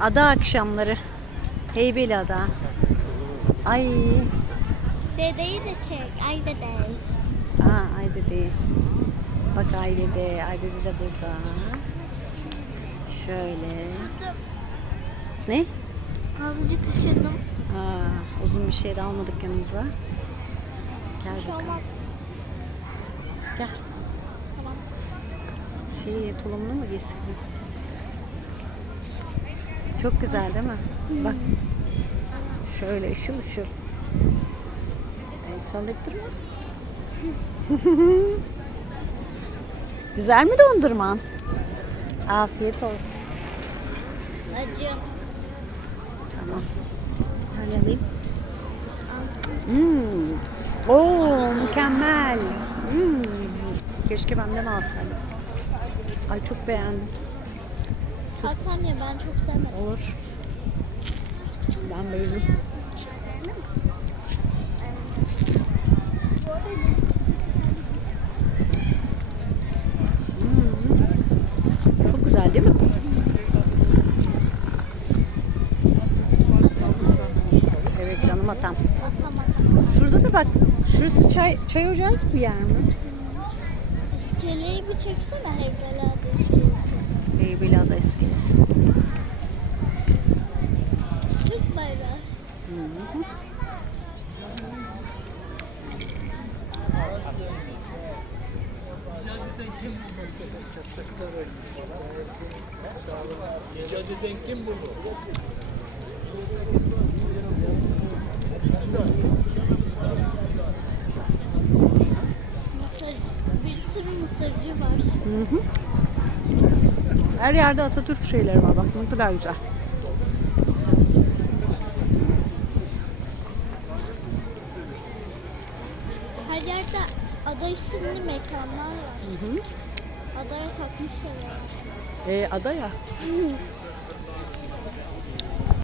Ada akşamları. Heybeliada. Ay. Dedeyi de çek. Ay dede. Aa ay dede. Bak ay dede. Ay dede de burada. Şöyle. Ne? Azıcık üşüdüm. Aa, uzun bir şey de almadık yanımıza. Gel şey bakalım. Gel. Tamam. Şey tulumunu mu giysin? Çok güzel değil mi? Bak. Şöyle ışıl ışıl. El sallayıp durma. güzel mi dondurman? Afiyet olsun. Acı. Tamam. Bir tane alayım. Hmm. Oo mükemmel. Hmm. Keşke benden alsaydım. Ay çok beğendim. Hasan ya ben çok sevmedim. Olur. Ben böyle. Hmm. Çok güzel değil mi? Evet canım atam. Şurada da bak. Şurası çay çay ocağı gibi bir yer mi? İskeleyi bir çeksene Heybeliada Heybeliada iskelesi. Türk bayrağı. Hı hı. Caddeden kim buldu? Mısır, bir mısırcı var. Hı hı. Her yerde Atatürk şeyleri var. Bak ne kadar güzel. Her yerde ada isimli mekanlar var. Hı hı. Adaya takmışlar. yani. E, ada ya.